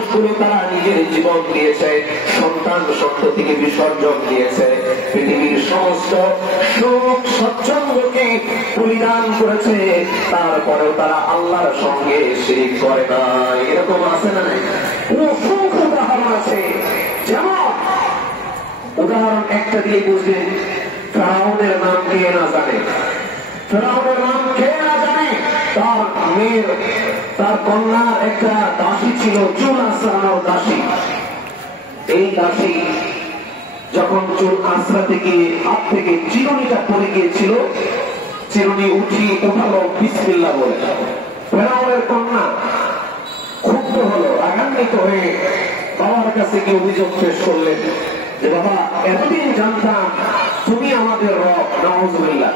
মানুষগুলো তারা নিজের জীবন দিয়েছে, সন্তান সন্ততিকে বিসর্জন দিয়েছে, পৃথিবীর সমস্ত সুখ স্বচ্ছন্দকে পরিধান করেছে, তারপরেও তারা আল্লাহর সঙ্গে শিরিক করে না। এরকম আছে না? অসংখ্য উদাহরণ আছে। যেমন উদাহরণ একটা দিয়ে বুঝলেন, ফেরাউনের নাম কে না জানে? ফেরাউনের নাম কে না জানে? তার মেয়ের, তার কন্যার একটা দাসী ছিল, চুল আশ্রানোর দাসী। এই দাসী যখন চুল আশ্রা থেকে হাত থেকে চিরুনিটা পড়ে গিয়েছিল, চিরুনি উঠালো বিসমিল্লাহ বলে। ফেরাউনের কন্যা ক্ষুব্ধ হলো, রাগান্বিত হয়ে বাবার কাছে গিয়ে অভিযোগ পেশ করলেন যে বাবা, এতদিন জানতাম তুমি আমাদের রব, নাউযুবিল্লাহ,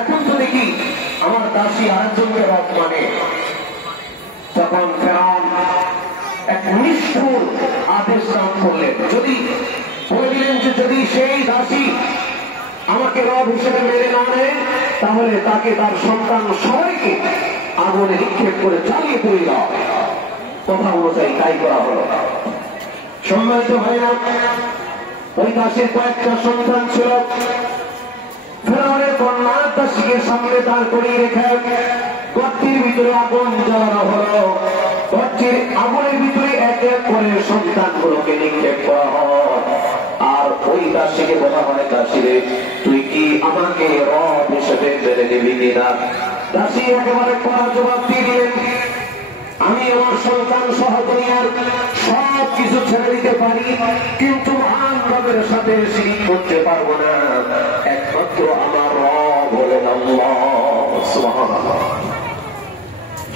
এখন তো দেখি আমার দাসী আরেকজনকে রব মানে। তখন ফেরাউন এক নিষ্ঠুর আদেশ দান করলেন, বলে দিলেন যে যদি সেই দাসী আমাকে রব হিসেবে মেনে না নেয়, তাহলে তাকে তার সন্তান সবাইকে আগুনে নিক্ষেপ করে জ্বালিয়ে পুড়ে দাও। কথা অনুযায়ী তাই করা হলো। সম্মানিত ভাইরা, ওই দাসের কয়েকটা সন্তান ছিল। ফেরাউনের কন্যা দাসীকে সামনে দাঁড় করিয়ে রেখে গর্তের ভিতরে আগুন জ্বালানো হলো। গর্তের আগুনের ভিতরে এক এক করে সন্তানগুলোকে নিক্ষেপ করা হয়। আর ওই দাসীকে বলা হয়, দাসীরে তুই কি আমাকে রব হিসেবে মেনে নিবি কিনা? দাসী একেবারে কড়া জবাব দিয়ে দিলেন, আমি আমার সন্তান সহ দুনিয়ার সব কিছু ছেড়ে দিতে পারি, কিন্তু মহান রবের সাথে শিরিক করতে পারবো না। একমাত্র আমার রব হলেন আল্লাহ। সুবহানাল্লাহ।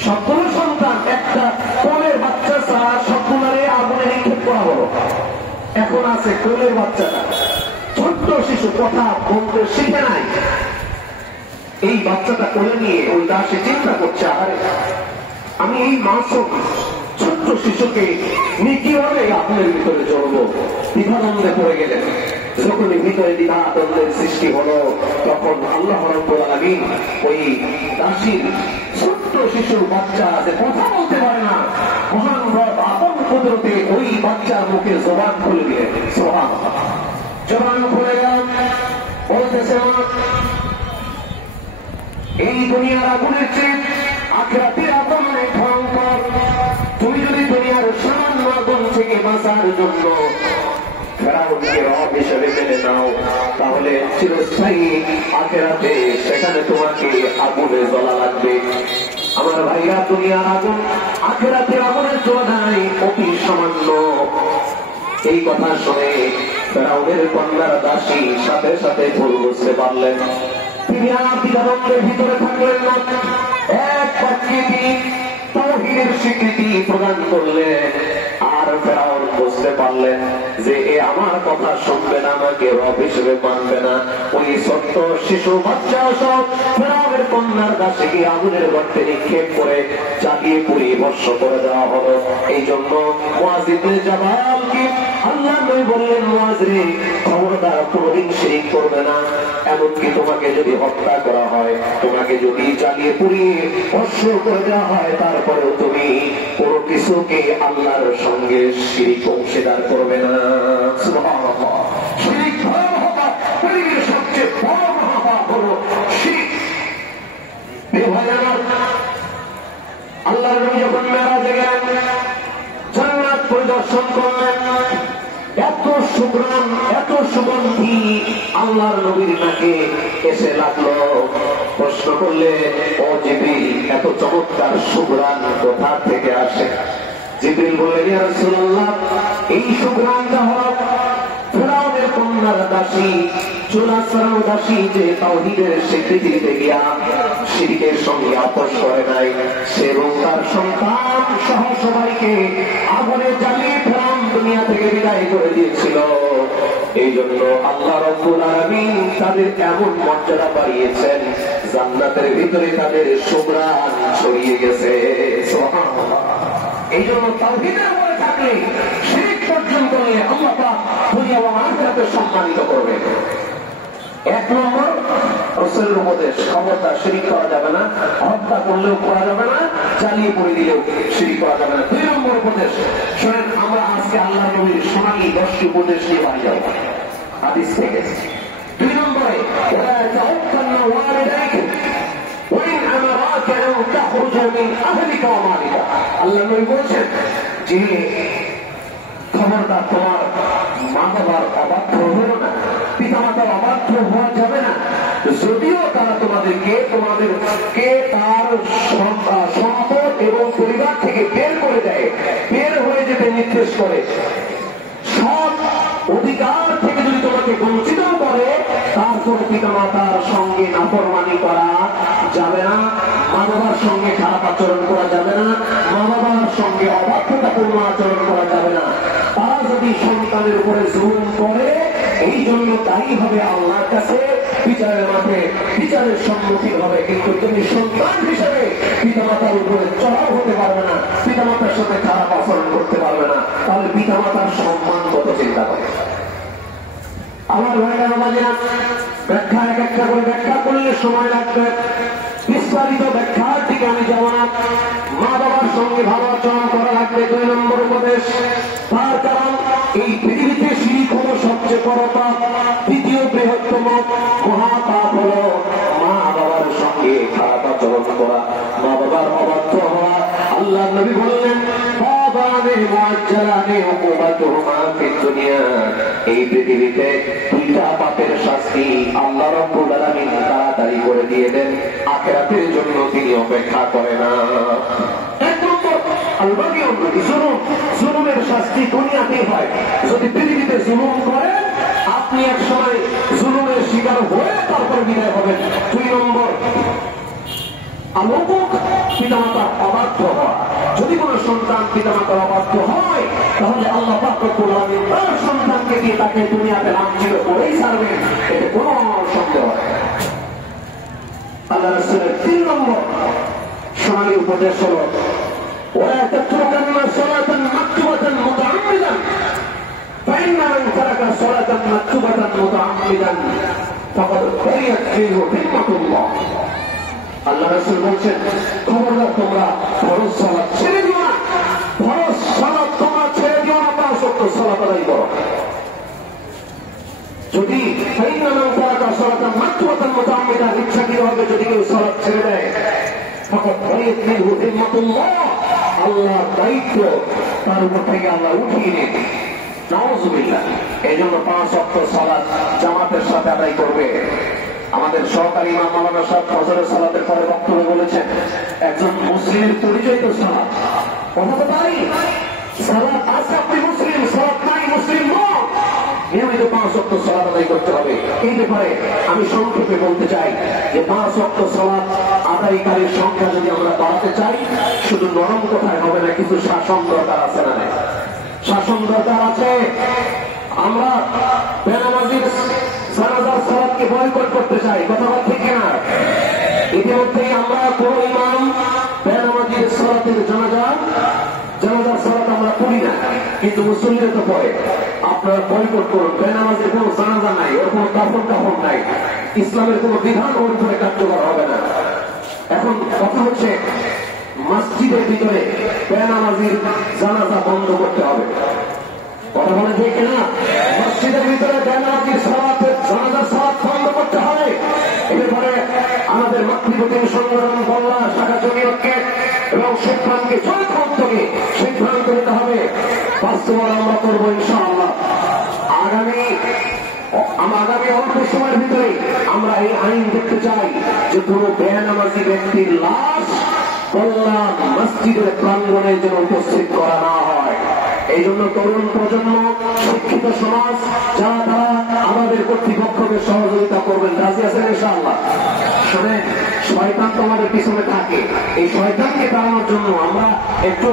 সবগুলো সন্তান, একটা কোলের বাচ্চা ছাড়া সবগুলোরে আগুনে নিক্ষেপ করা হলো। এখন আছে কোলের বাচ্চাটা, ছোট্ট শিশু, কথা বলতে শিখে নাই। এই বাচ্চাটা কোলে নিয়ে ওই দাসী চিন্তা করছে, আরে আমি এই মাসুম ছোট্ট শিশুকে নিয়ে কিভাবে আগুনের ভিতরে জ্বলবো? দ্বিধাদ্বন্দ্বে পড়ে গেলেন। যখনই ভিতরে দ্বিধাদ্বন্দ্বের সৃষ্টি হলো, তখন আল্লাহ রাব্বুল আলামিন ওই দাসীর ছোট্ট শিশুর বাচ্চা, যে কথা বলতে পারে না, মহান রব আপন কুদরতে ওই বাচ্চার মুখে জবান খুলে দিলেন। সুবহানাল্লাহ। জবান খুলে গেল, বলতেছে, এই দুনিয়ার আগুনের চেয়ে আখিরাতের আগুন অনেক ভয়ঙ্কর। তুমি যদি দুনিয়ার সামান্য আগুন থেকে বাঁচার জন্য ফেরাউনকে রব হিসেবে মেনে নাও, তাহলে চিরস্থায়ী আখিরাতে সেখানে তোমাকে আগুনে জ্বলা লাগবে। আমার ভাইরা, দুনিয়ার আগুন আখিরাতে আগুনের তুলনায় অতি সামান্য। এই কথা শুনে ফেরাউনের কন্যার দাসী সাথে সাথে ভুল বুঝতে পারলেন। তিনি আর দ্বিধাদ্বন্দ্বের ভিতরে থাকলেন না। এক বাক্যে তিনি তাওহীদের স্বীকৃতি প্রদান করলেন। আর ফেরাউন বুঝতে পারলেন যে এ আমার কথা শুনবে না, আমাকে রব হিসেবে মানবে না। ওই ছোট্ট শিশু বাচ্চা সব ফেরাউনের কন্যার দাসীকে আগুনের গর্তে নিক্ষেপ করে জ্বালিয়ে পুড়িয়ে ভস্ম করে দেওয়া হলো। এই জন্য মুআয ইবনে জাবালকে আল্লাহ নবী বললেন, মুআয রে, খবরদার কোনদিন শিরক করবে না। এমনকি তোমাকে যদি হত্যা করা হয়, তোমাকে যদি জ্বালিয়ে পুড়িয়ে ভস্ম করে দেওয়া হয়, তারপরেও তুমি কোনো কিছুকে আল্লাহর সঙ্গে শিরক অংশীদার করবে না। সুবহানাল্লাহ। শিরক ভয়াবহ পাপ, পৃথিবীর সবচেয়ে বড় মহাপাপ হলো শিরক। আল্লাহর নবী যখন মেরাজে গেলেন, জান্নাত পরিদর্শন করলেন, এত সুগ্রাম, এত সুগন্ধি আল্লাহর নবীর নাকে এসে লাগলো। প্রশ্ন করলে, ও জিবরিল, এত চমৎকার সুগ্রাম কোথা থেকে আসে? জিবরিল বললেন, ইয়া রাসূলুল্লাহ, এই সুগ্রামটা হলো ফেরাউনের কন্যার দাসী, চুলাসরাও দাসী, যে তাওহীদের স্বীকৃতি দিতে গিয়া শিরকের সঙ্গে আপোষ করে নাই, সে এবং তার সন্তান সহ সবাইকে আগুনে জ্বালিয়ে ফেরাউন দুনিয়া থেকে বিদায় করে দিয়েছিল। এই জন্য আল্লাহ রাব্বুল আলামিন তাদের এমন মর্যাদা বাড়িয়েছেন, জান্নাতের ভিতরে তাদের সুঘ্রাণ ছড়িয়ে গেছে। সুবহানাল্লাহ। এই জন্য তাওহীদের উপরে থাকলে শিরক পর্যন্ত নিয়ে আল্লাহ পাক দুনিয়া এবং আখিরাতে সম্মানিত করবে। এক নম্বর, রাসূলের উপদেশ, খবরদার শিরক করা যাবে না, হত্যা করলেও করা যাবে না, জ্বালিয়ে পুড়ে দিলেও শিরক করা যাবে না। দুই নম্বর উপদেশ, শোনেন, 10টি উপদেশ নিয়ে বাড়ি যাও, হাদিস থেকে। 2 নম্বরে ওয়া তাওয়াক্কালনা ওয়ালিদাইকা ওয়া ইন আমারাকা আন তাখরুজা মিন আহলিকা ওয়া মালিকা। আল্লাহ নবী বলেছেন যে খবরদার তোমার মা বাবার অবাধ্য হলো না, পিতা মাতার অবাধ্য হওয়া যাবে না, যদিও তারা তোমাদেরকে তার সম্পদ এবং পরিবার থেকে বের করে দেয়, বের হয়ে যেতে নির্দেশ করে, সব অধিকার থেকে যদি তোমাকে বঞ্চিত করে, তারপর পিতা মাতার সঙ্গে নাফরমানি করা যাবে না, মা বাবার সঙ্গে খারাপ আচরণ করা যাবে না, মা বাবার সঙ্গে অবাধ্যতাপূর্ণ আচরণ করা যাবে না। তারা যদি সন্তানের উপরে জুলুম করে, এই জন্য দায়ী হবে আল্লাহর কাছে, বিচারের মাঠে বিচারের সম্মুখীন হবে। কিন্তু তুমি সন্তান হিসেবে পিতামাতার উপরে চড়াও হতে পারবে না, পিতামাতার সাথে খারাপ আচরণ করতে পারবে না, তাহলে পিতামাতার সম্মান কত চিন্তা করে। আমার ভাইরা বাবাজিরা, ব্যাখ্যা এক একটা করে ব্যাখ্যা করলে সময় লাগবে, বিস্তারিত ব্যাখ্যার দিকে আমি যাব না। মা বাবার সঙ্গে ভালো আচরণ করা লাগবে 2 নম্বর উপদেশ। তার কারণ এই পৃথিবীতে শিরিক হলো সবচেয়ে বড় পাপ, দ্বিতীয় বৃহত্তম মহাপাপ হলো মা বাবার সঙ্গে খারাপ আচরণ করা, মা বাবার অবাধ্য হওয়া। আল্লাহ নবী বললেন এই পৃথিবীতে 2টা পাপের শাস্তি আল্লাহ রাব্বুল আলামিন তাড়াতাড়ি করে দিয়ে দেন, আখিরাতের জন্য তিনি অপেক্ষা করে না। 1 নম্বর আল-বাগী জুলুম, জুলুমের শাস্তি দুনিয়াতেই হয়। যদি পৃথিবীতে জুলুম করেন, আপনি এক সময় জুলুমের শিকার হয়ে তারপর বিদায় হবেন। 2 নম্বর আলোক, পিতামাতার অবাধ্য হওয়া। যদি কোন সন্তান পিতামাতার অবাধ্য হয়, তাহলে আল্লাহ পাক রব্বুল আলামিন তার সন্তানকে দিয়ে তাকে দুনিয়াতে লাঞ্ছিত করেই ছাড়বেন, এতে কোনো সন্দেহ নেই। আল্লাহ রাসূলের 3 নম্বর সোনালী উপদেশ হল ওয়া তাতরুকান্না সালাতান মাকতুবাতান মুতাআম্মিদান ফাইন্না মান তারাকা সালাতান মাকতুবাতান মুতাআম্মিদান ফাকাদ বারিয়াত মিনহু হিম্মাতুল্লাহ। আল্লাহ রাসূল বলছেন, খবরদার তোমরা ফরজ সালাত ছেড়ে দিও না, ফরজ সালাত তোমরা ছেড়ে দিও না, 5 ওয়াক্ত সালাত আদায় করো। যদি ফাইন্না মান তারাকা সালাতান মাকতুবাতান মুতাআম্মিদান, ইচ্ছাকৃতভাবে যদি কেউ সালাত ছেড়ে দেয়, ফাকাদ বারিয়াত মিনহু হিম্মাতুল্লাহ, আল্লাহর দায়িত্ব তার উপর থেকে আল্লাহ উঠিয়ে নেন। নাউযুবিল্লাহ। এই জন্য 5 ওয়াক্ত সালাত জামাতের সাথে আদায় করবে। আমাদের সহকারী ইমাম মাওলানা সাহেব ফজরের সালাতের পরে বক্তব্য বলেছেন, একজন মুসলিমের পরিচয় তো সালাত। কথা তো তাই, সালাত আছে, আপনি মুসলিম, সালাত নাই, মুসলিম নন। নিয়মিত 5 ওয়াক্ত সালাত আদায় করতে হবে। এই ব্যাপারে আমি সংক্ষেপে বলতে চাই যে 5 ওয়াক্ত সালাত আদায়কারীর সংখ্যা যদি আমরা বাড়াতে চাই, শুধু নরম কথায় হবে না, কিছু শাসন দরকার আছে না? শাসন দরকার আছে। আমরা বেনামাজির জানাজার সালাতকে বয়কট করতে চাই, কথা বল ঠিক না? ইতিমধ্যেই আমরা কোন ইমাম বেনামাজির সালাতের জানাজার সালাত আমরা করি না, কিন্তু মুসল্লিরা তো পড়ে। আপনারা বয়কট করুন। বেনামাজির কোন জানাজা নাই, ওর কোন কাফন নাই, ইসলামের কোন বিধান ওর উপরে কার্যকর হবে না। এখন কথা হচ্ছে মসজিদের ভিতরে বেনামাজির জানাজা বন্ধ করতে হবে। কথা বলে ঠিক না? মসজিদের ভিতরে বেনামাজির সালাতের জানাজার সালাত বন্ধ করতে হবে। এরপরে আমাদের মাতৃপতি সংগঠন বল্লা শাখা জমিয়তকে এবং শিক্ষানকে চরিত্রকে সিদ্ধান্ত নিতে হবে, বাস্তবায়ন আমরা করবো ইনশাআল্লাহ। আগামী অল্প সময়ের ভিতরে আমরা এই আইন দেখতে চাই যে কোন বেনামাজি ব্যক্তির লাশ বল্লা মসজিদের প্রাঙ্গণে যেন উপস্থিত করা না হয়। এই জন্য তরুণ প্রজন্ম, শিক্ষিত সমাজ, যারা তারা আমাদের কর্তৃপক্ষকে সহযোগিতা করবেন, রাজি আছেন ইনশাআল্লাহ? শোনেন, শয়তান তো আমাদের পিছনে থাকে। এই শয়তানকে তাড়ানোর জন্য আমরা একটু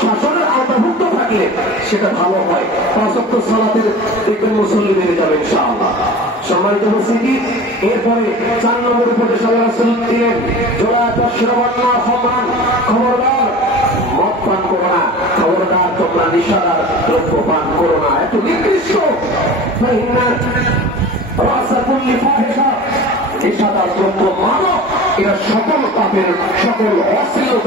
শাসনের আওতাভুক্ত থাকলে সেটা ভালো হয়। 5 ওয়াক্ত সালাতের দেখবেন মুসল্লি বেড়ে যাবে ইনশাআল্লাহ। সম্মানিত উপস্থিতি, এরপরে 4 নম্বর উপদেশ আল্লাহ রাসূল দিলেন, জোড়া তশরবান্না খমরান, খবরদার মদ পান করো না, খবরদার তোমরা নিশাদার দ্রব্য পান করো না। এত নিকৃষ্ট নিশাদার দ্রব্য মানব, এরা সকল পাপের সকল অশ্লীলতা